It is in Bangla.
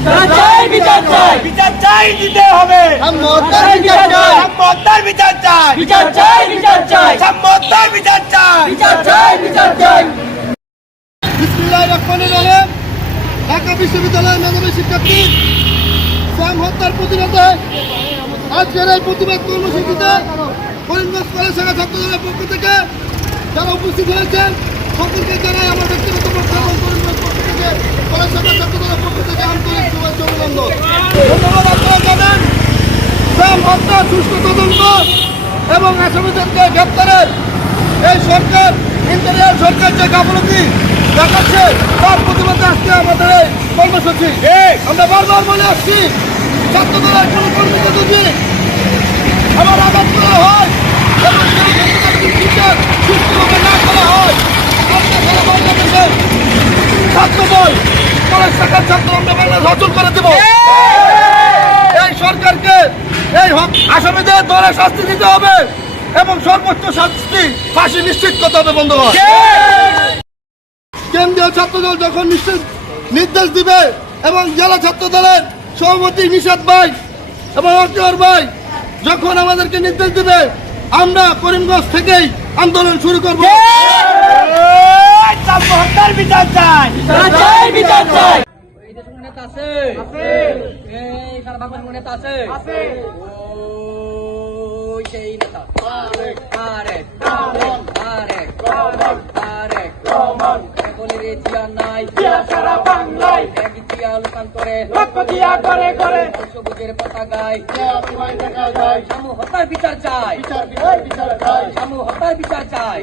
চাই বিচার চাই। বিচার চাই দিতে হবে। বিচার চাই। বিচার চাই। বিচার চাই বিচার চাই। সাম্যতার বিচার চাই। বিচার চাই বিচার চাই। বিসমিল্লাহির রহমানির রহিম। ঢাকা বিশ্ববিদ্যালয়ের মেধাবী শিক্ষার্থী শ্যাম হত্যার প্রতিবাদে আজকের এই প্রতিবাদ কর্মসূচিতে করিমগঞ্জ কলেজ শাখা ছাত্র দলের পক্ষ থেকে যারা উপস্থিত হয়েছেন সকলকে জানাই আমার ব্যক্তিগত পক্ষ এবং করিমগঞ্জ পক্ষ থেকে কলেজ শাখা ছাত্র দলের পক্ষ থেকে আন্তরিক শুভেচ্ছা অভিনন্দন ধন্যবাদ আপনারা জানেন হত্যা সুষ্ঠু তদন্ত এবং আসামিদেরকে গ্রেপ্তারের এই সরকার ইন্টারিয়ার সরকার যে গাফলতি দেখাচ্ছে তার প্রতিবাদে আজকে আমাদের এই কর্মসূচি। আমরা বারবার বলে আসছি ছাত্র দলের কোনো কর্মীকে যদি আমার আঘাত করা হয় এবং না করা হয় আজকে সারা ছাত্র দল কলেজ শাখার ছাত্র আমরা বাংলাদেশ অচল করে দেব। এই আসামিদের ধরে শাস্তি দিতে হবে এবং সর্বোচ্চ শাস্তি ফাঁসি নিশ্চিত করতে হবে বন্ধুগণ। কেন্দ্রীয় ছাত্রদল যখন নিশ্চিত নির্দেশ দিবে এবং জেলা ছাত্র দলের সভাপতি নিষাদ ভাই এবং অকিয়র ভাই যখন আমাদেরকে নির্দেশ দিবে আমরা করিমগঞ্জ থেকেই আন্দোলন শুরু করব। বিচার চাই বিচার চাই বিচার চাই এই দেশের কোনো নেতা আছে সারা নেতা আছে? ওই সেই নেতা। রে জিয়া নাই। সারা বাংলায় একই জিয়া লোকান্তরে লক্ষ দিয়া করে করে সবুজের পতাকায় সামু হত্যার বিচার চাই। সামু হত্যার বিচার চাই।